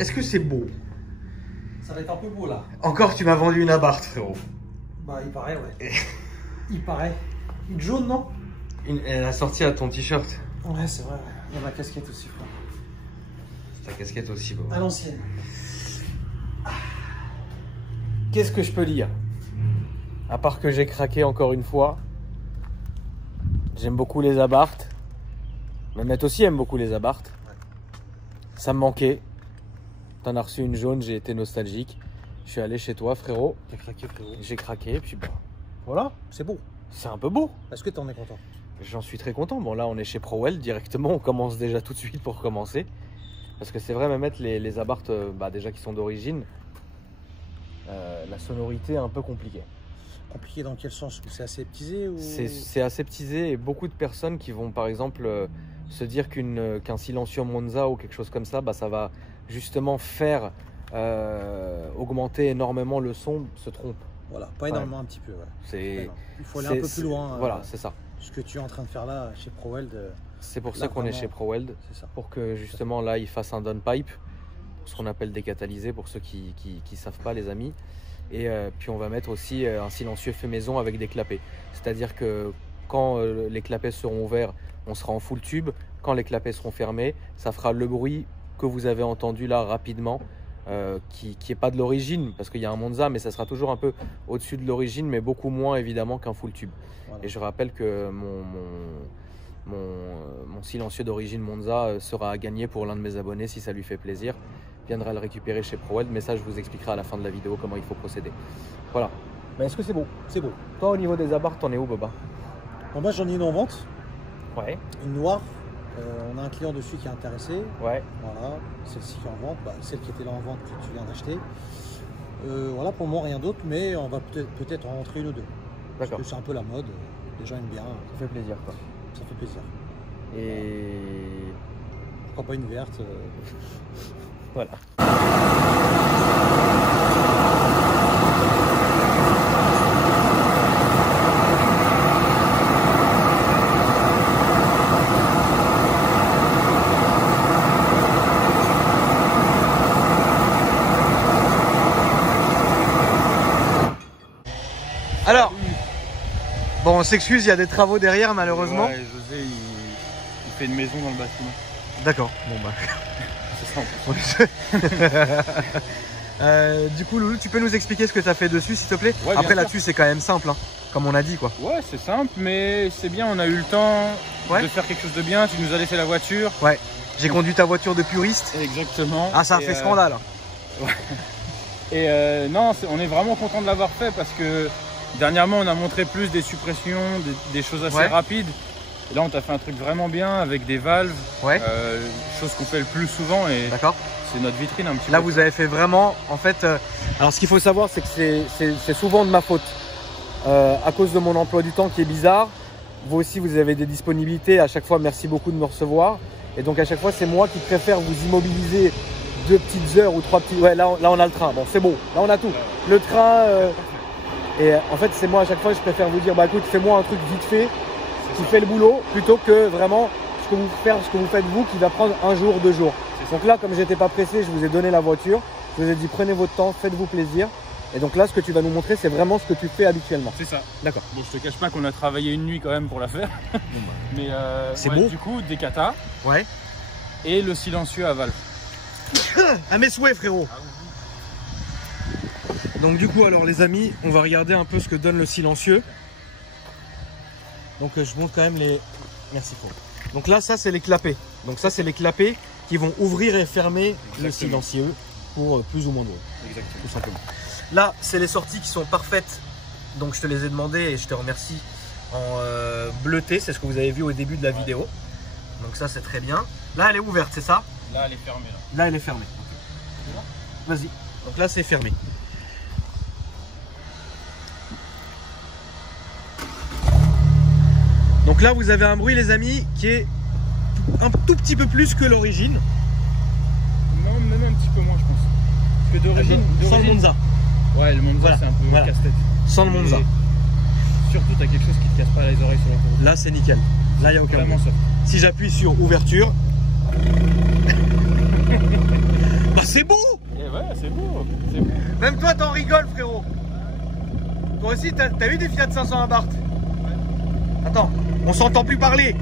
est-ce que c'est beau? Ça va être un peu beau là. Encore, tu m'as vendu une Abarth, frérot. Bah, il paraît, ouais. Il paraît. Une jaune, non? Elle a sorti à ton t-shirt. Ouais, c'est vrai. Il y a ma casquette aussi, frère. Ta casquette aussi, beau. À l'ancienne. Qu'est-ce que je peux dire? À part que j'ai craqué encore une fois. J'aime beaucoup les Abarth. Mehmet aussi aime beaucoup les Abarth. Ouais. Ça me manquait. T'en as reçu une jaune, j'ai été nostalgique. Je suis allé chez toi, frérot. T'as craqué, frérot. J'ai craqué, et puis bah. Voilà, c'est beau. C'est un peu beau. Est-ce que t'en es content? J'en suis très content. Bon, là, on est chez ProWeld directement. On commence déjà tout de suite pour commencer. Parce que c'est vrai, Mehmet, les Abarth, déjà qui sont d'origine, la sonorité est un peu compliquée. Compliqué dans quel sens? C'est aseptisé ou... C'est aseptisé et beaucoup de personnes qui vont, par exemple, se dire qu'un silencieux Monza ou quelque chose comme ça, ça va justement faire augmenter énormément le son, se trompe. Voilà, pas énormément, un petit peu. Ouais. Il faut aller un peu plus loin. Voilà, c'est ça. Ce que tu es en train de faire là chez ProWeld. C'est pour ça qu'on est chez ProWeld. C'est ça. Pour que justement là, ils fassent un downpipe, ce qu'on appelle décatalysé pour ceux qui savent pas, les amis. Et puis on va mettre aussi un silencieux fait maison avec des clapets. C'est-à-dire que quand les clapets seront ouverts, on sera en full tube. Quand les clapets seront fermés, ça fera le bruit que vous avez entendu là rapidement. Qui n'est pas de l'origine, parce qu'il y a un Monza, mais ça sera toujours un peu au-dessus de l'origine, mais beaucoup moins évidemment qu'un full tube. Voilà. Et je rappelle que mon silencieux d'origine Monza sera à gagner pour l'un de mes abonnés si ça lui fait plaisir. Viendra le récupérer chez ProWeld, mais ça je vous expliquerai à la fin de la vidéo comment il faut procéder. Voilà. Mais est-ce que c'est beau? C'est beau. Toi, au niveau des Abarth, t'en es où, Boba? Bon, moi j'en ai une en vente. Ouais. Une noire. On a un client dessus qui est intéressé. Ouais. Voilà, celle-ci qui est en vente, celle qui était là en vente que tu viens d'acheter. Voilà, pour le moment rien d'autre, mais on va peut-être en rentrer une ou deux. D'accord. Parce que c'est un peu la mode, les gens aiment bien. Ça fait plaisir, quoi. Ça fait plaisir. Et pourquoi pas une verte? Voilà. Alors, bon, on s'excuse, il y a des travaux derrière malheureusement. Ouais, José, il fait une maison dans le bâtiment. D'accord, bon bah. C'est ça. Du coup, Loulou, tu peux nous expliquer ce que tu as fait dessus, s'il te plaît? Ouais, après, là-dessus, c'est quand même simple, hein, comme on a dit, quoi. Ouais, c'est simple, mais c'est bien, on a eu le temps de faire quelque chose de bien. Tu nous as laissé la voiture. Ouais, j'ai conduit ta voiture de puriste. Exactement. Ah, ça a fait scandale. Ouais. Et non, on est vraiment content de l'avoir fait parce que dernièrement, on a montré plus des suppressions, des choses assez rapides. Et là, on t'a fait un truc vraiment bien avec des valves, chose qu'on fait le plus souvent et c'est notre vitrine un petit peu. Là, vous avez fait vraiment, en fait, alors ce qu'il faut savoir, c'est que c'est souvent de ma faute. À cause de mon emploi du temps qui est bizarre, vous aussi, vous avez des disponibilités. À chaque fois, merci beaucoup de me recevoir. Et donc, à chaque fois, c'est moi qui préfère vous immobiliser 2 petites heures ou 3 petites... Ouais, là, on a le train. Bon, c'est bon. Là, on a tout. Le train... Et en fait, c'est moi, à chaque fois, je préfère vous dire, bah écoute, fais-moi un truc vite fait, qui fait le boulot, plutôt que vraiment ce que vous faites vous, qui va prendre 1 jour, 2 jours. Donc là, comme j'étais pas pressé, je vous ai donné la voiture. Je vous ai dit, prenez votre temps, faites-vous plaisir. Et donc là, ce que tu vas nous montrer, c'est vraiment ce que tu fais habituellement. C'est ça. D'accord. Bon, je te cache pas qu'on a travaillé une nuit quand même pour la faire. Mais c'est beau. Du coup, des katas. Ouais. Et le silencieux à valve. À mes souhaits, frérot. Donc du coup, alors les amis, on va regarder un peu ce que donne le silencieux. Donc je montre quand même les... Merci Paul. Donc là, ça c'est les clapets. Donc ça c'est les clapets qui vont ouvrir et fermer le silencieux pour plus ou moins de bruit. Exactement. Tout simplement. Là, c'est les sorties qui sont parfaites. Donc je te les ai demandées et je te remercie en bleuté. C'est ce que vous avez vu au début de la vidéo. Donc ça c'est très bien. Là, elle est ouverte, c'est ça? Là, elle est fermée. Là, elle est fermée. Vas-y. Donc là, c'est fermé. Donc là, vous avez un bruit, les amis, qui est un tout petit peu plus que l'origine. Non, même un petit peu moins, je pense. Parce que d'origine... Sans le Monza. Ouais, le Monza, c'est un peu casse-tête. Sans le Monza. Surtout, tu as quelque chose qui te casse pas les oreilles sur l'autoroute. Là, c'est nickel. Là, il n'y a aucun problème. Si j'appuie sur ouverture... c'est beau. Et ouais, c'est beau. C'est beau. Même toi, t'en rigoles, frérot. Toi aussi, t'as eu des Fiat 500 Abarth? Ouais. Attends, on s'entend plus parler.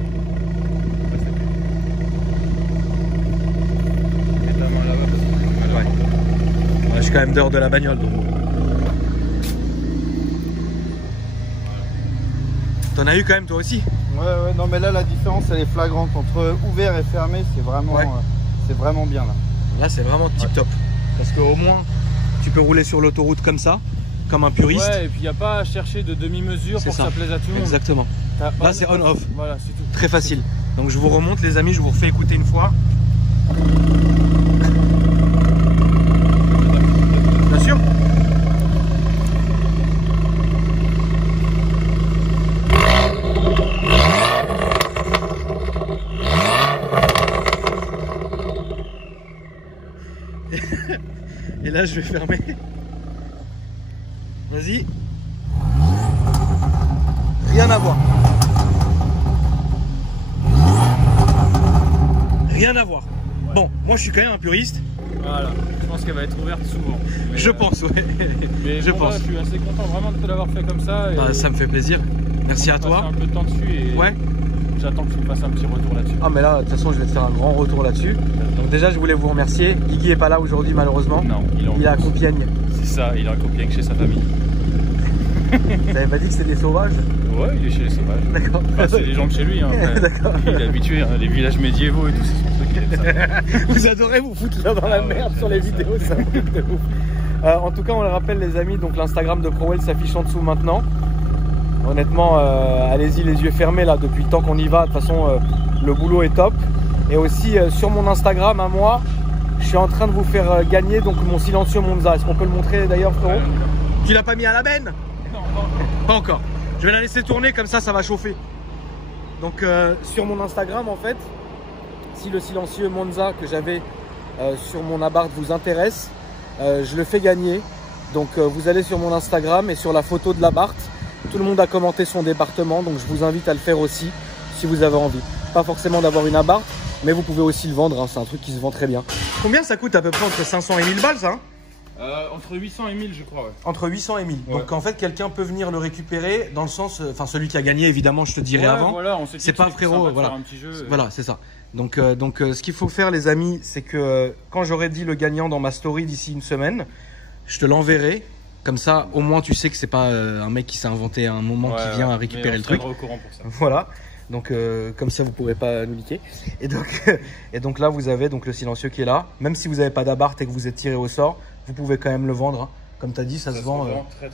Mets ta main là-bas parce que... Ouais. Ouais, je suis quand même dehors de la bagnole, donc. T'en as eu quand même, toi aussi? Ouais, non, mais là, la différence, elle est flagrante. Entre ouvert et fermé, c'est vraiment bien, là. Là, c'est vraiment tip top. Parce qu'au moins, tu peux rouler sur l'autoroute comme ça, comme un puriste. Ouais, et puis il n'y a pas à chercher de demi-mesure pour que ça plaise à tout le monde. Exactement. Là, c'est on-off. Voilà, c'est tout. Très facile. Donc, je vous remonte, les amis, je vous refais écouter une fois. Bien sûr. Et là, je vais fermer. Vas-y. Rien à voir. Rien à voir. Bon, moi je suis quand même un puriste. Voilà, je pense qu'elle va être ouverte souvent. Mais je pense, ouais. Mais je pense. Là, je suis assez content vraiment de te l'avoir fait comme ça. Et bah, ça me fait plaisir. Merci à toi. Un peu de temps dessus et ouais. J'attends que tu me fasses un petit retour là-dessus. Ah mais là, de toute façon, je vais te faire un grand retour là-dessus. Donc déjà, je voulais vous remercier. Guigui est pas là aujourd'hui malheureusement. Non, il est à Compiègne. C'est ça, il est à Compiègne chez sa famille. T'avais pas dit que c'était des sauvages? Ouais, il est chez les sauvages. D'accord. Enfin, c'est des gens de chez lui. Hein, d'accord. Il est habitué, hein, les villages médiévaux et tout, c'est pour ça qu'il aime ça. Vous adorez vous foutre là dans la merde sur les vidéos, c'est un truc de ouf. En tout cas, on le rappelle les amis, donc l'Instagram de ProWeld s'affiche en dessous maintenant. Honnêtement, allez-y les yeux fermés là, depuis le temps qu'on y va. De toute façon, le boulot est top. Et aussi sur mon Instagram à moi, je suis en train de vous faire gagner donc mon silencieux Monza. Est-ce qu'on peut le montrer d'ailleurs, frérot? Tu l'as pas mis à la benne? Non, pas encore. Je vais la laisser tourner comme ça va chauffer. Donc sur mon Instagram en fait, si le silencieux Monza que j'avais sur mon Abarth vous intéresse, je le fais gagner. Donc vous allez sur mon Instagram et sur la photo de l'Abarth, tout le monde a commenté son département, donc je vous invite à le faire aussi si vous avez envie. Pas forcément d'avoir une Abarth, mais vous pouvez aussi le vendre, hein, c'est un truc qui se vend très bien. Combien ça coûte à peu près entre 500 et 1000 balles ça hein? Entre 800 et 1000 je crois. Ouais. Entre 800 et 1000. Ouais. Donc en fait quelqu'un peut venir le récupérer dans le sens, enfin celui qui a gagné évidemment je te dirai avant. Voilà, c'est pas frérot, voilà. Un petit jeu, voilà c'est ça. Donc ce qu'il faut faire les amis, c'est que quand j'aurai dit le gagnant dans ma story d'ici une semaine, je te l'enverrai. Comme ça, au moins, tu sais que c'est pas un mec qui s'est inventé à un moment qui vient à récupérer le truc. Au courant pour ça. Voilà. Donc, comme ça, vous pourrez pas nous niquer. Et donc là, vous avez donc le silencieux qui est là. Même si vous n'avez pas d'Abarth et que vous êtes tiré au sort, vous pouvez quand même le vendre. Hein. Comme tu as dit, ça se vend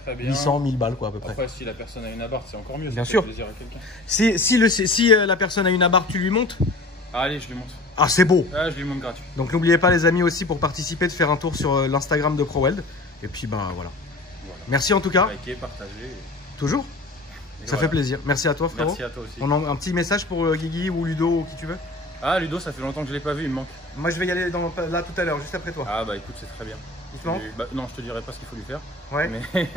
très bien. 800, 1000 balles quoi à peu près. Après, si la personne a une Abarth, c'est encore mieux. Bien sûr. Plaisir à quelqu'un. Si la personne a une Abarth, tu lui montes. Allez, je lui monte. Ah, c'est beau. Ah, je lui monte gratuit. Donc n'oubliez pas les amis aussi pour participer de faire un tour sur l'Instagram de ProWeld. Et puis bah voilà. Merci en tout cas. Liker, partager. toujours. Ça fait plaisir. Merci à toi frérot. Merci à toi aussi. On a un petit message pour Guigui ou Ludo ou qui tu veux. Ah Ludo, ça fait longtemps que je l'ai pas vu, il me manque. Moi je vais y aller là tout à l'heure, juste après toi. Ah bah écoute, c'est très bien. Il te manque non, je te dirai pas ce qu'il faut lui faire. Ouais. Mais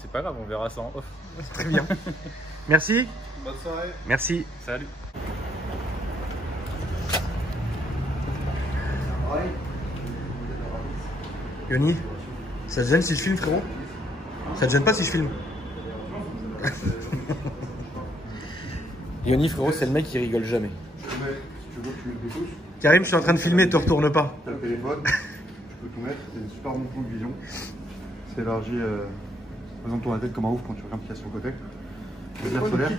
c'est pas grave, on verra ça en off. Très bien. Merci. Bonne soirée. Merci. Salut. Yoni, ça te gêne si je filme frérot? Ça te gêne pas si je filme? Yoni frérot, c'est le mec qui rigole jamais. Karim, je suis en train de filmer, te retourne pas. T'as le téléphone, tu peux tout mettre, c'est une super bon plan de vision. C'est élargi, par exemple, tourne la tête comme un ouf quand tu regardes qu'il y a sur le côté.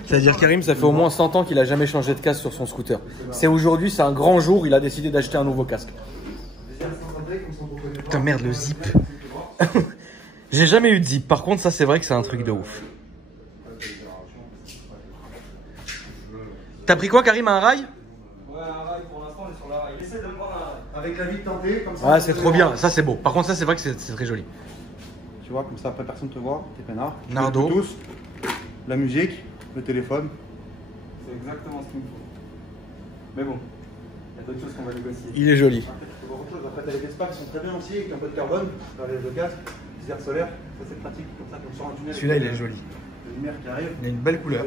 C'est-à-dire Karim, ça fait au moins 100 ans qu'il a jamais changé de casque sur son scooter. C'est aujourd'hui, c'est un grand jour, il a décidé d'acheter un nouveau casque. Putain merde, le zip. J'ai jamais eu de zip, par contre ça c'est vrai que c'est un truc de ouf. T'as pris quoi Karim, un rail? Ouais, un rail pour l'instant, on est sur la rail. Essaie de me prendre un rail. Avec la vie de tenter, comme ça. Ouais, c'est trop bien, ça c'est beau. Par contre ça c'est vrai que c'est très joli. Tu vois, comme ça après personne te voit, t'es peinard. Nardo. Tous, la musique, le téléphone. C'est exactement ce qu'il me faut. Mais bon, il y a d'autres choses qu'on va négocier. Il est joli. Après, t'as les Vespa qui sont très bien aussi, avec un peu de carbone, dans les gaz, des airs solaires, ça c'est pratique, comme ça, comme sur un tunnel. Celui-là il est joli. La lumière qui arrive. Il a une belle couleur.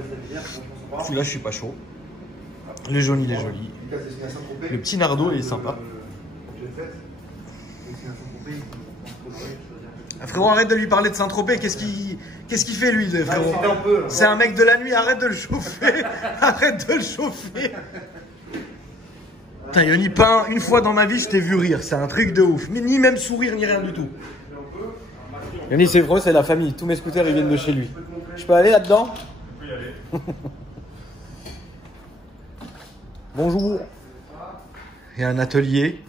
Celui-là je suis pas chaud. Le jaune il est joli. Le petit Nardo il est sympa. Frérot, arrête de lui parler de Saint-Tropez. Qu'est-ce qu'il fait lui, frérot? C'est un mec de la nuit, arrête de le chauffer. Arrête de le chauffer. Putain, Yoni, pas une fois dans ma vie, je t'ai vu rire. C'est un truc de ouf. Mais ni même sourire, ni rien du tout. Yoni, c'est vrai, c'est la famille. Tous mes scooters, ils viennent de chez lui. Je peux aller là-dedans? Tu peux y aller. Bonjour. Il y a un atelier.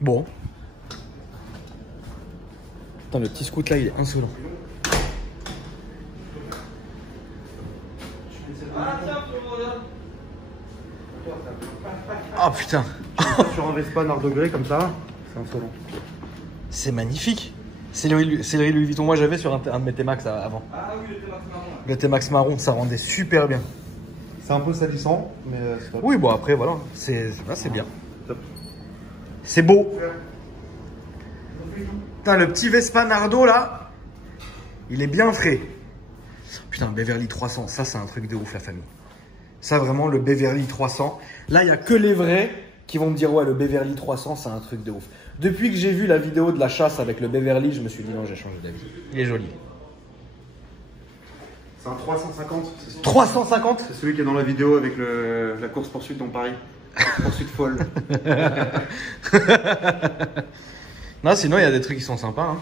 Bon. Putain, le petit scoot là, il est insolent. Oh putain. Sur un Vespa art degré comme ça, c'est insolent. C'est magnifique. C'est le Louis Vuitton. Moi j'avais sur un de mes T-Max avant. Ah oui, le T-Max marron. Le T-Max marron, ça rendait super bien. C'est un peu salissant, mais c'est pas... Oui, bon après voilà, c'est bien. C'est beau. Putain, le petit Vespa Nardo là, il est bien frais. Putain, Beverly 300, ça c'est un truc de ouf la famille. Ça vraiment, le Beverly 300. Là, il n'y a que les vrais qui vont me dire ouais, le Beverly 300, c'est un truc de ouf. Depuis que j'ai vu la vidéo de la chasse avec le Beverly, je me suis dit non, j'ai changé d'avis. Il est joli. C'est un 350. 350? C'est celui qui est dans la vidéo avec la course-poursuite dans Paris. Poursuite folle. Non, sinon, il y a des trucs qui sont sympas. Hein.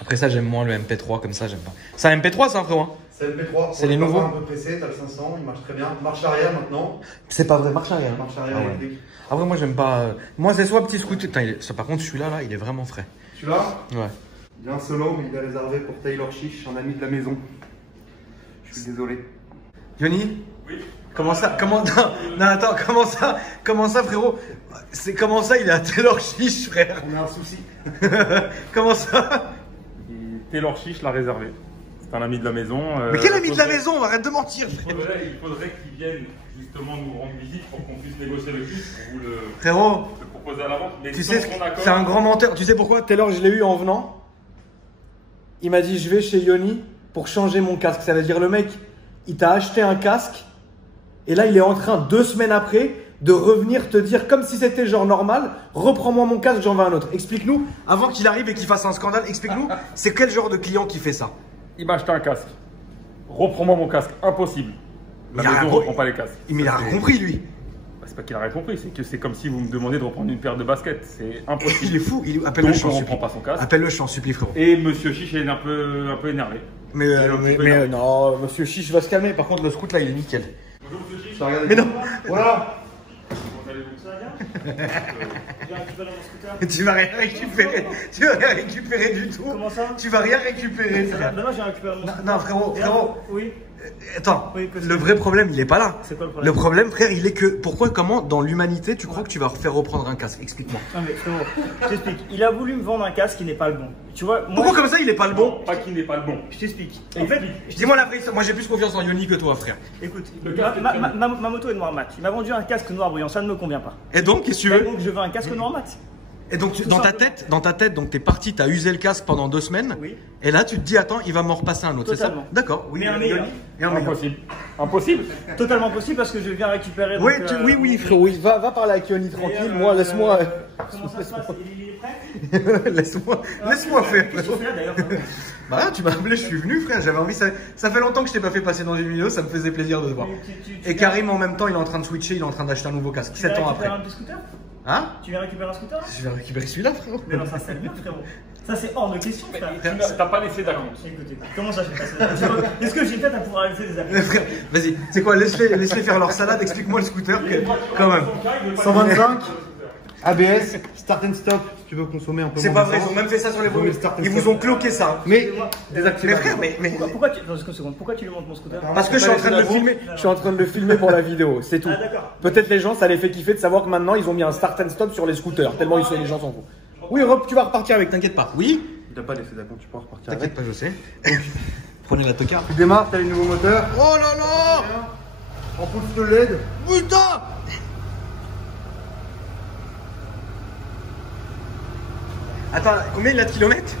Après ça, j'aime moins le MP3, comme ça, j'aime pas. C'est un MP3, ça, frérot? C'est le MP3. C'est les nouveaux. Un peu pressé, t'as le 500, il marche très bien. Marche arrière maintenant. C'est pas vrai, marche arrière. Marche arrière électrique. Après, moi, j'aime pas. Moi, c'est soit petit scooter. Putain, par contre, celui-là, là, il est vraiment frais. Celui-là? Ouais. Il est un solo, mais il est réservé pour Taylor Chiche, un ami de la maison. Je suis désolé. Yoni? Oui. Comment ça? Non, attends, comment ça, frérot? Comment ça, il est à Taylor Chiche, frère? On a un souci. Comment ça? Taylor Chiche l'a réservé. C'est un ami de la maison. Mais quel ami de la maison? Arrête de mentir, frère. Il faudrait qu'il vienne justement nous rendre visite pour qu'on puisse négocier avec lui, pour vous Frérot, le proposer à la vente. Mais tu sans sais, son accord, c'est un grand menteur. Tu sais pourquoi? Taylor, je l'ai eu en venant. Il m'a dit, je vais chez Yoni pour changer mon casque. Ça veut dire, le mec, il t'a acheté un casque. Et là, il est en train, 2 semaines après, de revenir te dire, comme si c'était genre normal, reprends-moi mon casque, j'en veux un autre. Explique-nous, avant qu'il arrive et qu'il fasse un scandale, explique-nous, c'est quel genre de client qui fait ça? il m'a acheté un casque. Reprends-moi mon casque. Impossible. La Il a maison ne rien- reprend pas les casques. Mais il a rien compris, lui. Bah, c'est pas qu'il a rien compris, c'est que c'est comme si vous me demandiez de reprendre une paire de baskets. C'est Il impossible. est fou. Appelle-le, Donc je on t'en reprend supplie. pas son casque. Appelle-le, je t'en supplie, frérot. Et Monsieur Chiche est un peu énervé. Non, monsieur Chiche va se calmer. Par contre, le scoot là, il est nickel. Bonjour Monsieur Chiche. Mais non, Voilà. Comment allez-vous? Ça va bien? J'ai récupéré mon scooter. tu vas rien récupérer. Tu vas rien récupérer du tout. Comment ça? Tu vas rien récupérer, frère. Maintenant j'ai récupéré mon scooter. Non, frérot. Oui. Attends, Oui, que c'est- le vrai problème, il est pas là. C'est quoi le problème? Le problème, frère, il est que comment, dans l'humanité, tu crois que tu vas faire reprendre un casque? Explique-moi. Non mais frérot, je t'explique. Il a voulu me vendre un casque qui n'est pas le bon. Tu vois, moi, Pourquoi comme ça, il est pas le bon? Pas qu'il n'est pas le bon. je t'explique. En fait, Dis-moi la vraie, moi j'ai plus confiance en Yoni que toi, frère. écoute, Le casque est ma moto est noir mat. Il m'a vendu un casque noir brillant, ça ne me convient pas. Et donc, qu'est-ce que tu Et veux? donc je veux un casque noir mat. Et donc, Tout dans ta tête, donc t'es parti, t'as usé le casque pendant 2 semaines. Oui. Et là, tu te dis, attends, il va m'en repasser un autre, c'est ça? Totalement. D'accord, oui. Mais un meilleur. Yoni. Et un meilleur. Impossible. Impossible. Totalement possible parce que je viens récupérer. Oui, donc, oui, frérot, oui. Va parler avec Yoni et, tranquille, moi, laisse-moi. Comment ça se passe? Il est prêt? laisse-moi faire. Qu'est-ce que tu fais là, d'ailleurs? Bah là, tu m'as appelé, je suis venu, frère. J'avais envie, ça fait longtemps que je t'ai pas fait passer dans une vidéo, ça me faisait plaisir de te voir. Tu Et Karim, en même temps, il est en train de switcher, il est en train d'acheter un nouveau casque, viens 7 ans après. récupérer un petit scooter? Hein? Tu viens récupérer un scooter? Je vais récupérer celui-là, frérot. Mais non, ça c'est bien, frérot. Ça c'est hors de question, frère. T'as pas laissé d'account. Écoute, comment ça je vais passer? Est-ce que j'ai peut-être à pouvoir laisser des affaires? Frère, vas-y, c'est quoi, laisse-les faire leur salade, explique-moi le scooter, quand même. 125. ABS, start and stop, si tu veux consommer un peu C'est moins pas vrai, ils d'essence. ont même fait ça sur les Ils ont mis volumes. le start and Ils stop. vous ont cloqué ça. Mais Mais désactivable. frère, mais. Pourquoi tu... Dans une seconde, pourquoi tu lui montres mon scooter? Parce que je suis en train de le filmer. Je suis en train de le filmer pour la vidéo, c'est tout. Ah d'accord. Peut-être les gens, ça les fait kiffer de savoir que maintenant ils ont mis un start and stop sur les scooters, tellement les gens s'en foutent. Oui, Rob, tu vas repartir avec, t'inquiète pas. Oui? T'as pas laissé d'account, tu peux repartir T'inquiète avec. pas, je sais. Prenez la tocard. Tu démarres, t'as les nouveaux moteurs. Oh là là! En pouce de LED. Putain! Attends, combien il a de kilomètres?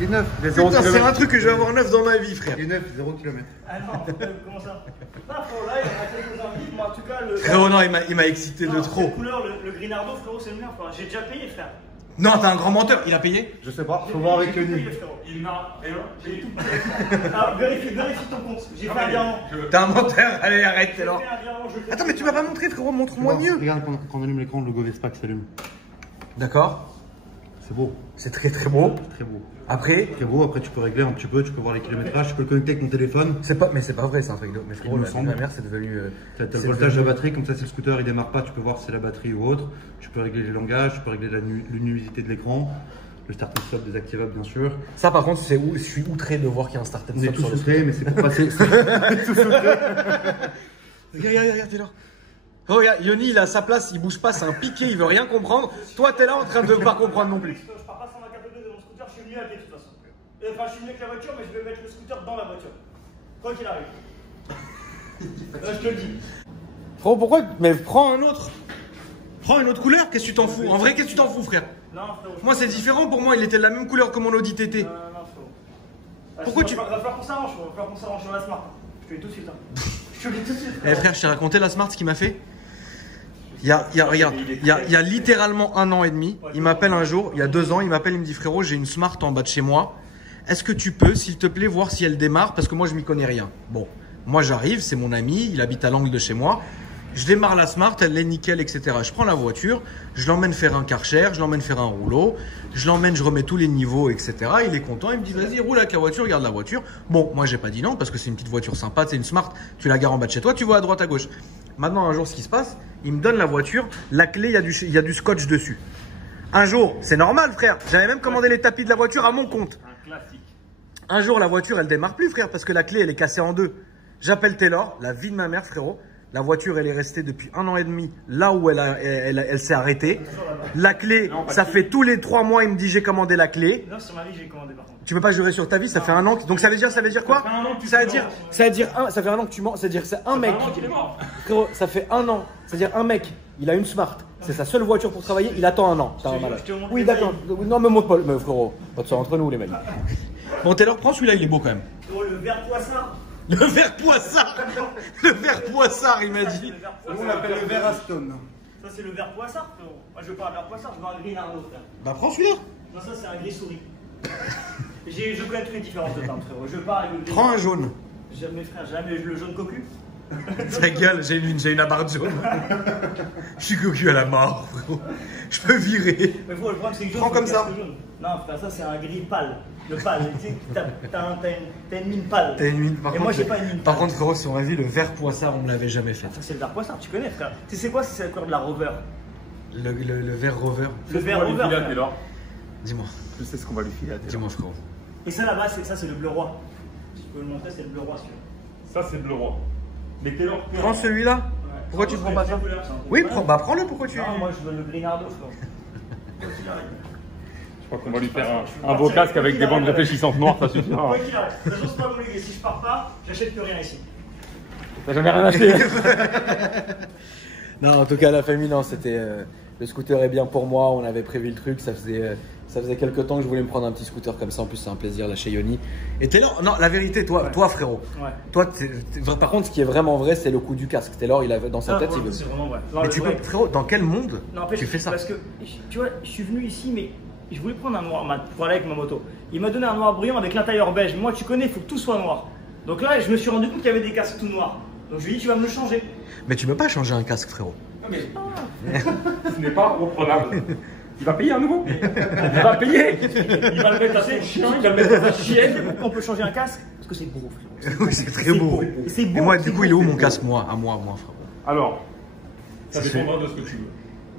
Il est neuf. Il est 0 Putain, km. c'est un truc que je vais avoir neuf dans ma vie, frère. Il est neuf, 0 km. Ah non, comment ça? Ah, frérot, là, il y a quelques invites, moi en tout cas. Frérot, non, il m'a excité de trop. La couleur, le Grinardo, frérot, c'est le mien, frère. J'ai déjà payé, frère. Non, t'es un grand menteur. Il a payé? Je sais pas, faut voir avec Yoni. Il n'a rien. J'ai tout payé. Alors, vérifie ton compte. J'ai fait un virement. T'es un menteur. Allez, arrête, Taylor. J'ai fait un virement, je fais Attends, mais tu m'as pas montré, frérot. Montre-moi mieux. Regarde quand on allume l'écran, le logo Vespa qui s'allume. D'accord. C'est beau. C'est très très beau. Très beau. Après, Très beau, après tu peux régler un petit peu, tu peux voir les kilométrages, tu peux le connecter avec ton téléphone. mais c'est pas vrai, c'est un truc de. Mais frérot, Il me la semble. ma mère, c'est devenu. Tu as le voltage de la batterie, comme ça si le scooter il démarre pas, tu peux voir si c'est la batterie ou autre. Tu peux régler les langages, tu peux régler la luminosité de l'écran. Le start and stop désactivable bien sûr. Ça, par contre, c'est où je suis outré de voir qu'il y a un start and On est stop tous sur le soustrés, mais c'est pour passer. Regarde, t'es là. Oh, regarde, Yoni, il a sa place, il bouge pas, c'est un piqué, il veut rien comprendre. Toi, t'es là en train de pas comprendre non plus. Je pars pas sans ma carte bleue de mon scooter, je suis venu à pied de toute façon. Enfin, je suis venu avec la voiture, mais je vais mettre le scooter dans la voiture. Quoi qu'il arrive. Là, je te le dis. Frérot, pourquoi? Mais prends un autre. Prends une autre couleur, qu'est-ce que tu t'en fous? En vrai, qu'est-ce que tu t'en fous, frère? Non, frérot. Moi, c'est différent pour moi, il était de la même couleur que mon Audi TT. Non, frérot. Pourquoi tu. Va falloir qu'on s'arrange, frérot. Va falloir qu'on s'arrange sur la smart. Je te le dis tout de suite. Hein. Je te le dis tout de suite. Eh frère, je t'ai raconté la Smart, ce qu'il m'a fait. Regarde, il y a littéralement 1 an et demi, il m'appelle un jour, il y a 2 ans, il m'appelle, il me dit frérot, j'ai une Smart en bas de chez moi. Est-ce que tu peux, s'il te plaît, voir si elle démarre? Parce que moi, je m'y connais rien. Bon, moi j'arrive, c'est mon ami, il habite à l'angle de chez moi. Je démarre la Smart, elle est nickel, etc. Je prends la voiture, je l'emmène faire un Karcher, je l'emmène faire un rouleau, je l'emmène, je remets tous les niveaux, etc. Il est content, il me dit vas-y, roule avec la voiture, regarde la voiture. Bon, moi j'ai pas dit non parce que c'est une petite voiture sympa, c'est une Smart, tu la gares en bas de chez toi, tu vois à droite, à gauche. Maintenant, un jour, ce qui se passe, il me donne la voiture, la clé, il y a du scotch dessus. Un jour, c'est normal, frère, j'avais même commandé les tapis de la voiture à mon compte. Un classique. Un jour, la voiture, elle démarre plus, frère, parce que la clé, elle est cassée en deux. J'appelle Taylor, la vie de ma mère, frérot. La voiture, elle est restée depuis 1 an et demi là où elle s'est arrêtée. La clé, ça fait tous les 3 mois, il me dit j'ai commandé la clé. Non, sur ma vie, j'ai commandé par contre. Tu peux pas jurer sur ta vie, ça fait 1 an. Donc ça veut dire quoi? Ça veut dire ça fait 1 an que tu mens. C'est-à-dire c'est un mec. Frérot, ça fait 1 an. C'est-à-dire un mec, il a une Smart. C'est sa seule voiture pour travailler, il attend 1 an. T'as un malade. Oui, d'accord. Non, me montre pas. Mais frérot, pas de ça entre nous, les mecs. Bon, Taylor, prends celui-là, il est beau quand même. Oh, le vert poissard. Le vert poissard. Le vert poissard, il m'a dit. On l'appelle le verre Aston. Ça, c'est le vert poissard, frérot. Moi, je veux pas un vert poissard, je veux un gris Nardo, frère. Bah, prends celui-là. Non, ça, c'est un gris souris. Je connais toutes les différences de teinte, frérot. Je veux pas avec le gris. Prends un jaune. Jamais, frère, jamais le jaune cocu. Ta gueule, j'ai une abarde jaune. Je suis cocu à la mort, frérot. Je peux virer. Mais frérot, le problème, c'est que jaune. Prends comme ça. Jaune. Non, frère, ça, c'est un gris pâle. Le pâle, tu sais, t'as une mine pâle. T'as une mine, par Et contre, moi, j'ai pas une mine par pâle. contre, frérot, sur ma vie, le vert poissard, on me l'avait jamais fait. Ça, c'est le vert poissard, tu connais, frère. Tu sais quoi, c'est la couleur de la Rover. Le vert rover. Le vert Rover. Taylor. Dis-moi, Je sais ce qu'on va lui filer à Taylor. dis-moi, frérot. Et ça, là-bas, c'est le bleu roi. Si tu peux le montrer, c'est le bleu roi, celui-là. Ça, c'est le roi. Mais Taylor, Prends celui-là. Ouais. Pourquoi tu prends pas ça? Oui, prends-le, pourquoi tu. Non, moi, je veux le Grinardo, frérot. je crois qu'on va lui faire un beau casque avec des bandes réfléchissantes noires, ça suffira. Quoi qu'il arrive, de toute façon, c'est pas homologué. Si je pars pas, j'achète plus rien ici. T'as jamais rien acheté. Non, en tout cas, la famille, non, c'était. Le scooter est bien pour moi, on avait prévu le truc, ça faisait quelques temps que je voulais me prendre un petit scooter comme ça, en plus c'est un plaisir là chez Yoni. Et Taylor, non, la vérité, toi frérot, Ouais. toi, par contre, ce qui est vraiment vrai, c'est le coup du casque. Taylor, il avait dans sa tête, il veut. C'est vraiment vrai. Non, Mais le tu vrai- peux, frérot, dans quel monde Non, en fait, tu fais ça? Parce que, tu vois, je suis venu ici, mais je voulais prendre un noir mat pour aller avec ma moto. Il m'a donné un noir brillant avec l'intérieur beige. Moi, tu connais, il faut que tout soit noir. Donc là, je me suis rendu compte qu'il y avait des casques tout noirs. Donc je lui ai dit, tu vas me le changer. Mais tu peux pas changer un casque, frérot. Non, mais ce n'est pas reprenable. Il va payer un nouveau. Il va payer. Il va le mettre à son chien, il va le mettre à sa chienne. On peut changer un casque parce que c'est beau, frérot. Oui, c'est très beau. C'est beau. Et moi, c'est du coup, beau, il est où c'est mon beau. casque, moi? À moi, frérot. Alors, ça Ça dépendra de ce que tu veux.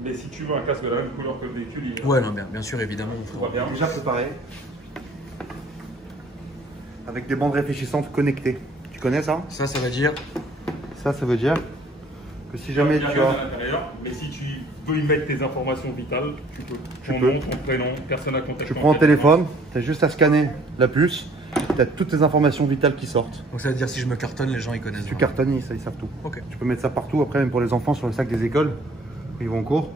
Mais si tu veux un casque de la même couleur que le véhicule, il Ouais, non, bien sûr, évidemment, va frérot. bien. Déjà préparé. Avec des bandes réfléchissantes connectées. Tu connais ça? Ça veut dire. Ça veut dire que si jamais Il y a tu rien as. à l'intérieur, mais si tu veux y mettre tes informations vitales, tu peux. Tu Ton peux. nom, ton prénom, personne à contacter. Tu prends ton téléphone, tu as juste à scanner la puce, tu as toutes tes informations vitales qui sortent. Donc ça veut dire si je me cartonne, les gens ils connaissent. Si tu vraiment. cartonnes, ils savent tout. Ok. Tu peux mettre ça partout, après même pour les enfants sur le sac des écoles, quand ils vont en cours.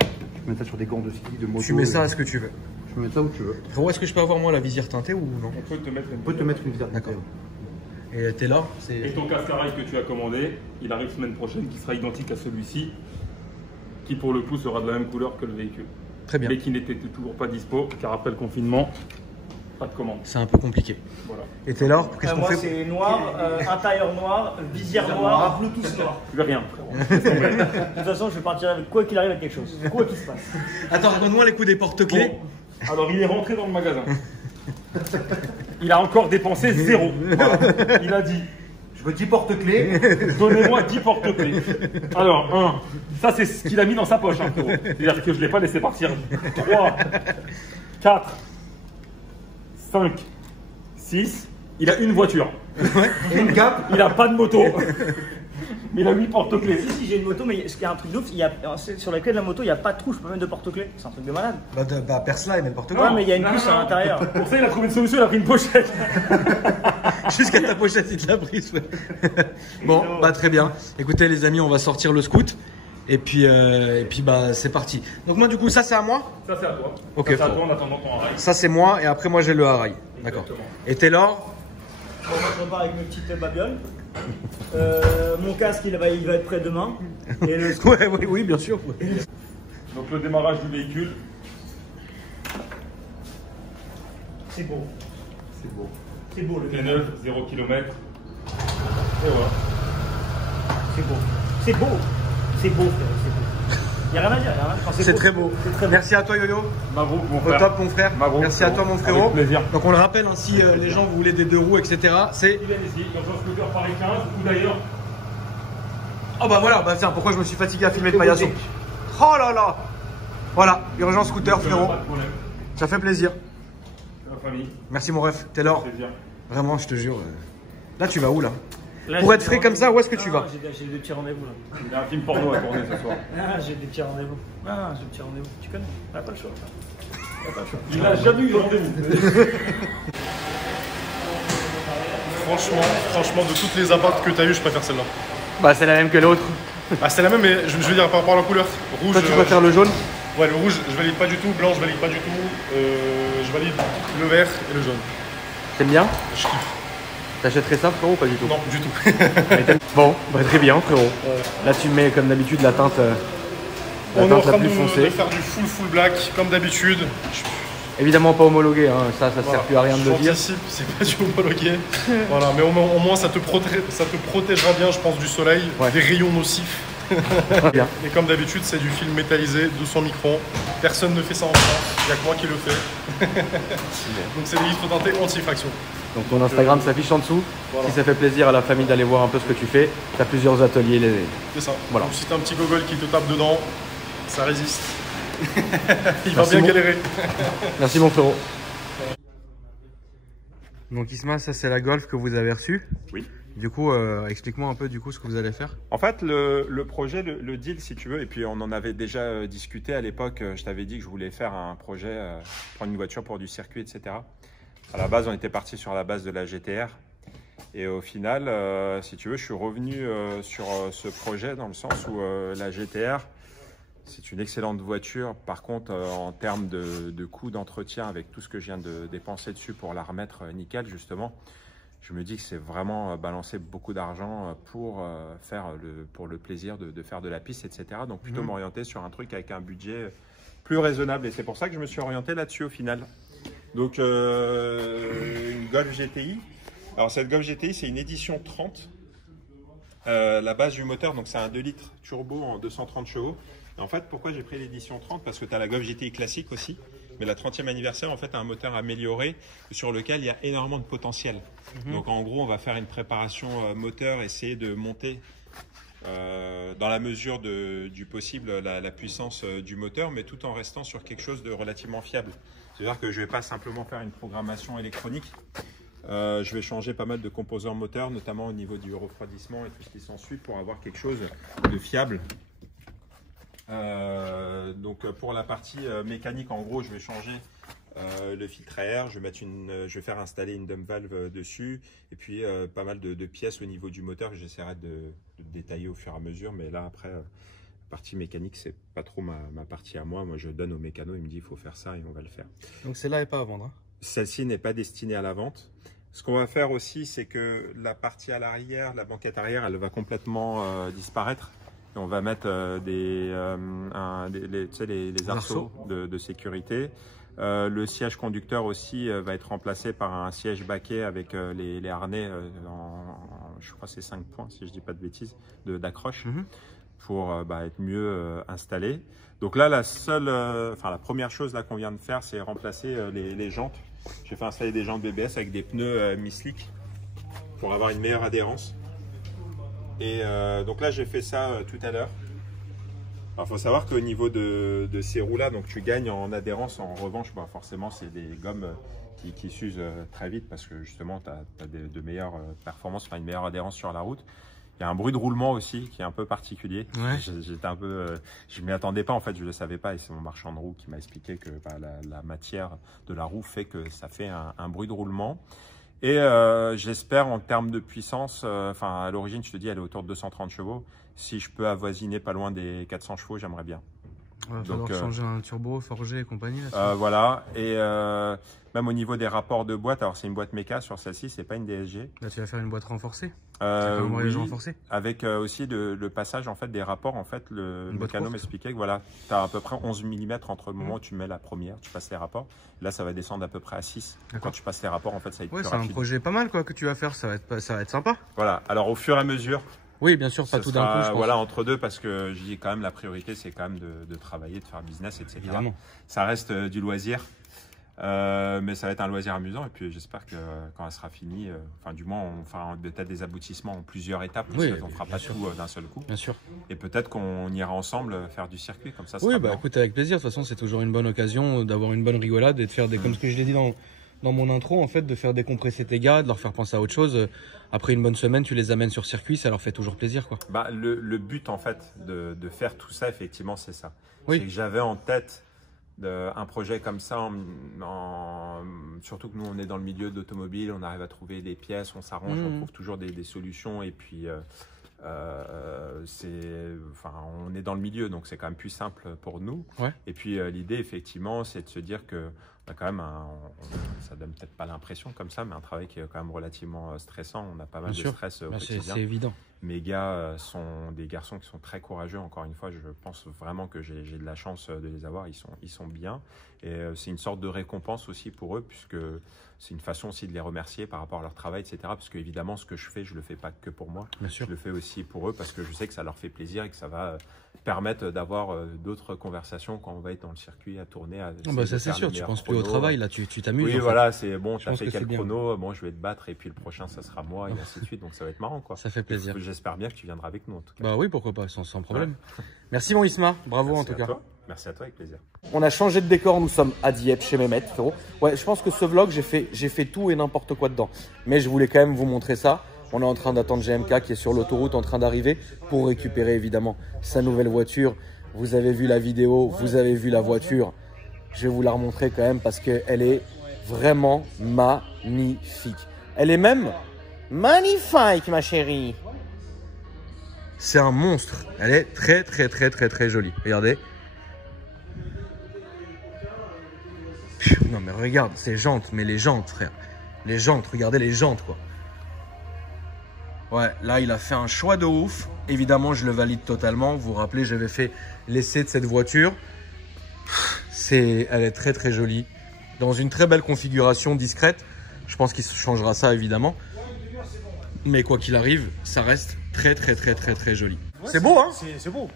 Tu peux mettre ça sur des gants de ski, de moto. Tu mets ça à ce que tu veux. Tu peux mettre ça où tu veux. Frérot, est-ce que je peux avoir moi la visière teintée ou non? On peut te mettre On peut te mettre une visière. D'accord. Et t'es là? Et ton casque-rail que tu as commandé, il arrive semaine prochaine, qui sera identique à celui-ci, qui pour le coup sera de la même couleur que le véhicule. Très bien. Mais qui n'était toujours pas dispo, car après le confinement, pas de commande. C'est un peu compliqué. Voilà. Et t'es là? Qu'est-ce qu'on Moi, fait? c'est noir, intérieur noir, visière noire, Bluetooth noir. Tu veux rien. De toute façon, je vais partir avec quoi qu'il arrive avec quelque chose. Quoi qu'il se passe. Attends, raconte-moi les coups des porte-clés. Bon. Alors il est rentré dans le magasin. Il a encore dépensé 0. Voilà. Il a dit, je veux 10 porte-clés, donnez-moi 10 porte-clés. Alors, ça c'est ce qu'il a mis dans sa poche, hein, frérot. C'est-à-dire que je ne l'ai pas laissé partir. 3, 4, 5, 6. Il a une voiture. Et une cape. Il n'a pas de moto. Mais il a 8 porte-clés. Si, j'ai une moto, mais ce qui est un truc de ouf, sur la clé de la moto, il n'y a pas de trou, je peux mettre de porte-clés. C'est un truc de malade. Bah perce-là et mets le porte-clés. Ouais, mais il y a une Non, puce non, à l'intérieur. Pour ça, il a trouvé une solution, il a pris une pochette. Jusqu'à ta pochette, il te l'a prise. Ouais. Bon, bah très bien. Écoutez les amis, on va sortir le scoot. Et puis bah c'est parti. Donc moi du coup ça c'est à moi? Ça, c'est à toi. Ok, Ça, c'est à faut- toi en attendant ton rail. Ça c'est moi et après moi j'ai le haraï. D'accord. Exactement. Et Taylor? Bon, moi, je repars avec mes petites babioles. Mon casque, il va être prêt demain. Et le Ouais, oui, bien sûr. Donc le démarrage du véhicule. c'est beau. C'est beau. C'est beau le T9, 0 km. Et voilà. C'est beau. C'est beau. C'est beau, frère, c'est beau. Il n'y a rien à dire. y a rien à dire. Enfin, C'est beau. très beau. C'est très beau. Merci à toi Yo-Yo. Mabrouk, mon Au frère. top mon frère. Mabrouk, Merci à toi mon frérot. Avec plaisir. Donc on le rappelle, hein, si les gens vous voulez des deux roues, etc. C'est. Ils viennent ici, dans un scooter Paris 15, ou d'ailleurs. Oh bah voilà, bah tiens, pourquoi je me suis fatigué à filmer de paillasson. Oh là là. Voilà, urgence scooter frérot. Pas de problème. Ça fait plaisir. C'est ma famille. Merci mon ref. Taylor, Plaisir. vraiment je te jure. Là tu vas où là? Là, Pour j'ai être des frais comme ça, où est-ce que tu Ah, vas? J'ai des petits rendez-vous là. Il y a un film porno à tourner ce soir. Ah, j'ai des petits rendez-vous. Ah, j'ai des petits rendez-vous. Tu connais? T'as pas le choix. T'as pas le choix. Il n'a jamais eu de rendez-vous. Franchement, de toutes les appartes que tu as eues, je préfère celle-là. Bah c'est la même que l'autre. Ah, c'est la même, mais je veux dire par rapport à la couleur. Rouge. Toi tu préfères le jaune? Ouais, le rouge, je valide pas du tout. Blanc, je valide pas du tout. Je valide le vert et le jaune. T'aimes bien? Je kiffe. T'achèterais ça frérot ou pas du tout? Non, du tout. Bon, bah très bien frérot. Là tu mets comme d'habitude la teinte, On est en train la plus de foncée. faire du full black, comme d'habitude. Évidemment pas homologué, hein. Ça sert plus à rien de le dire. J'anticipe, c'est pas du homologué. Voilà, mais au moins ça te protégera bien, je pense, du soleil, Ouais. des rayons nocifs. Très bien. Et comme d'habitude, c'est du film métallisé, 200 microns. Personne ne fait ça en France, il n'y a que moi qui le fais. Donc c'est des vitres teintées anti-fraction. Donc ton Instagram s'affiche en dessous. Voilà. Si ça fait plaisir à la famille d'aller voir un peu ce que tu fais, tu as plusieurs ateliers. C'est ça. Voilà. Donc si t'as un petit gogol qui te tape dedans, ça résiste. Il va Merci bien beaucoup. galérer. Merci mon frérot. Donc Isma, ça c'est la Golf que vous avez reçue. Oui. Du coup, explique-moi un peu du coup ce que vous allez faire. En fait, le projet, le deal, si tu veux, et puis on en avait déjà discuté à l'époque, je t'avais dit que je voulais faire un projet, prendre une voiture pour du circuit, etc. À la base, on était parti sur la base de la GTR. Et au final, si tu veux, je suis revenu sur ce projet dans le sens où la GTR, c'est une excellente voiture. Par contre, en termes de coût d'entretien, avec tout ce que je viens de dépenser dessus pour la remettre nickel, justement, je me dis que c'est vraiment balancer beaucoup d'argent pour le plaisir de faire de la piste, etc. Donc plutôt m'orienter sur un truc avec un budget plus raisonnable. Et c'est pour ça que je me suis orienté là-dessus au final. Donc une Golf GTI. Alors cette Golf GTI, c'est une édition 30. La base du moteur, donc c'est un 2 litres turbo en 230 chevaux. Et en fait, pourquoi j'ai pris l'édition 30? Parce que tu as la Golf GTI classique aussi. Mais la 30e anniversaire, en fait, a un moteur amélioré sur lequel il y a énormément de potentiel. Donc, en gros, on va faire une préparation moteur, essayer de monter dans la mesure du possible la puissance du moteur, mais tout en restant sur quelque chose de relativement fiable. C'est-à-dire que je ne vais pas simplement faire une programmation électronique. Je vais changer pas mal de composants moteurs, notamment au niveau du refroidissement et tout ce qui s'ensuit pour avoir quelque chose de fiable. Donc pour la partie mécanique, en gros, je vais changer le filtre à air, je vais faire installer une dump valve dessus et puis pas mal de pièces au niveau du moteur que j'essaierai de détailler au fur et à mesure, mais là après partie mécanique, c'est pas trop ma partie à moi. Moi, je donne au mécano, il me dit il faut faire ça et on va le faire. Donc celle-là n'est pas à vendre, hein? Celle-ci n'est pas destinée à la vente. Ce qu'on va faire aussi, c'est que la partie à l'arrière, la banquette arrière, elle va complètement disparaître. Et on va mettre les arceaux de sécurité. Le siège conducteur aussi va être remplacé par un siège baquet avec les harnais, je crois que c'est 5 points, si je ne dis pas de bêtises, d'accroche, pour être mieux installé. Donc là, la première chose qu'on vient de faire, c'est remplacer les jantes. J'ai fait installer des jantes BBS avec des pneus mi-slick pour avoir une meilleure adhérence. Et donc là, j'ai fait ça tout à l'heure. Il faut savoir qu'au niveau de ces roues-là, donc tu gagnes en adhérence. En revanche, forcément, c'est des gommes qui s'usent très vite parce que justement, tu as de meilleures performances, une meilleure adhérence sur la route. Il y a un bruit de roulement aussi qui est un peu particulier. Ouais. J'étais un peu, je m'y attendais pas en fait, je le savais pas et c'est mon marchand de roues qui m'a expliqué que la matière de la roue fait que ça fait un bruit de roulement. Et j'espère en termes de puissance, à l'origine je te dis elle est autour de 230 chevaux. Si je peux avoisiner pas loin des 400 chevaux, j'aimerais bien. Il va falloir changer un turbo, forgé et compagnie. Voilà, et même au niveau des rapports de boîte, alors c'est une boîte méca sur celle-ci, c'est pas une DSG. Là tu vas faire une boîte renforcée, oui, renforcée. Avec aussi le passage en fait, des rapports, en fait, le mécano m'expliquait que voilà, tu as à peu près 11 mm entre le moment où tu mets la première, tu passes les rapports, là ça va descendre à peu près à 6. Quand tu passes les rapports, en fait, ça va être plus rapide. C'est un projet pas mal quoi, que tu vas faire, ça va être sympa. Voilà, alors au fur et à mesure. Oui, bien sûr, pas tout d'un coup, je pense. Voilà, entre deux, parce que je dis quand même la priorité, c'est quand même de travailler, de faire business, etc. Évidemment. Ça reste du loisir, mais ça va être un loisir amusant. Et puis j'espère que quand elle sera finie, du moins, on fera peut-être des aboutissements en plusieurs étapes, parce qu'on ne fera pas tout d'un seul coup. Bien sûr. Et peut-être qu'on ira ensemble faire du circuit, comme ça. Oui, écoute, avec plaisir. De toute façon, c'est toujours une bonne occasion d'avoir une bonne rigolade et de faire comme ce que je l'ai dit dans mon intro, en fait, de faire décompresser tes gars, de leur faire penser à autre chose. Après une bonne semaine, tu les amènes sur circuit, ça leur fait toujours plaisir, quoi. Le but, en fait, de faire tout ça, effectivement, c'est ça. Oui. C'est que j'avais en tête un projet comme ça, surtout que nous, on est dans le milieu d'automobile, on arrive à trouver des pièces, on s'arrange, on trouve toujours des solutions, et puis on est dans le milieu, donc c'est quand même plus simple pour nous. Ouais. Et puis l'idée, effectivement, c'est de se dire que on a quand même ça donne peut-être pas l'impression comme ça, mais un travail qui est quand même relativement stressant. On a pas mal de stress au quotidien. C'est évident. Mes gars sont des garçons qui sont très courageux. Encore une fois, je pense vraiment que j'ai de la chance de les avoir. Ils sont bien. Et c'est une sorte de récompense aussi pour eux, puisque c'est une façon aussi de les remercier par rapport à leur travail, etc. Parce que évidemment, ce que je fais, je le fais pas que pour moi. Bien sûr. Je le fais aussi pour eux, parce que je sais que ça leur fait plaisir et que ça va permettre d'avoir d'autres conversations quand on va être dans le circuit à tourner. Ça c'est sûr, tu penses plus au travail, là, tu t'amuses. Oui, voilà, c'est bon, tu as fait quel chrono, bon, je vais te battre, et puis le prochain, ça sera moi, et ainsi de suite. Donc ça va être marrant, quoi. Ça fait plaisir. J'espère bien que tu viendras avec nous, en tout cas. Bah oui, pourquoi pas, sans problème. Ouais. Merci, mon Isma, bravo. Merci en tout cas. Toi. Merci à toi, avec plaisir. On a changé de décor, nous sommes à Dieppe, chez Mehmet, frérot. Ouais, je pense que ce vlog, j'ai fait tout et n'importe quoi dedans. Mais je voulais quand même vous montrer ça. On est en train d'attendre GMK qui est sur l'autoroute en train d'arriver pour récupérer évidemment sa nouvelle voiture. Vous avez vu la vidéo, vous avez vu la voiture. Je vais vous la remontrer quand même parce qu'elle est vraiment magnifique. Elle est même magnifique, ma chérie. C'est un monstre. Elle est très, très, très, très, très jolie. Regardez. Non mais regarde ces jantes, mais les jantes, frère. Les jantes, regardez les jantes, quoi. Ouais, là, il a fait un choix de ouf. Évidemment, je le valide totalement. Vous vous rappelez, j'avais fait l'essai de cette voiture. Elle est très, très jolie. Dans une très belle configuration discrète. Je pense qu'il changera ça, évidemment. Mais quoi qu'il arrive, ça reste très, très, très, très, très joli. Ouais, c'est beau, hein? C'est beau.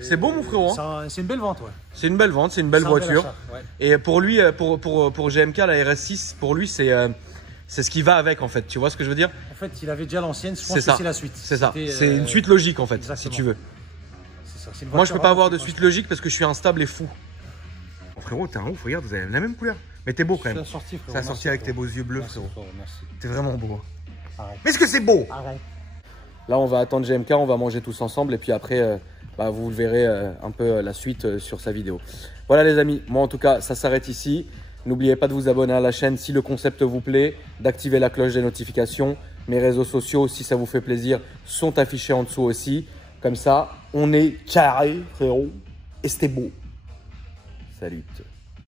C'est beau, mon frérot. C'est une belle vente, ouais. C'est une belle vente, c'est une belle voiture. Achat, ouais. Et pour lui, pour GMK, la RS6, pour lui, c'est ce qui va avec, en fait. Tu vois ce que je veux dire? En fait, il avait déjà l'ancienne, je pense que c'est la suite. C'est ça. C'est une suite logique, en fait, si tu veux. Ça, moi, je peux pas avoir de suite logique parce que je suis instable et fou. Oh, frérot, t'es un ouf, regarde, vous avez la même couleur. Mais t'es beau quand même. Ça a sorti avec tes beaux yeux bleus, frérot. T'es vraiment beau. Arrête. Mais est-ce que c'est beau? Arrête. Là, on va attendre GMK, on va manger tous ensemble et puis après, vous verrez un peu la suite sur sa vidéo. Voilà les amis, moi en tout cas, ça s'arrête ici. N'oubliez pas de vous abonner à la chaîne si le concept vous plaît, d'activer la cloche des notifications. Mes réseaux sociaux, si ça vous fait plaisir, sont affichés en dessous aussi. Comme ça, On est carré, frérot. Et c'était beau. Salut.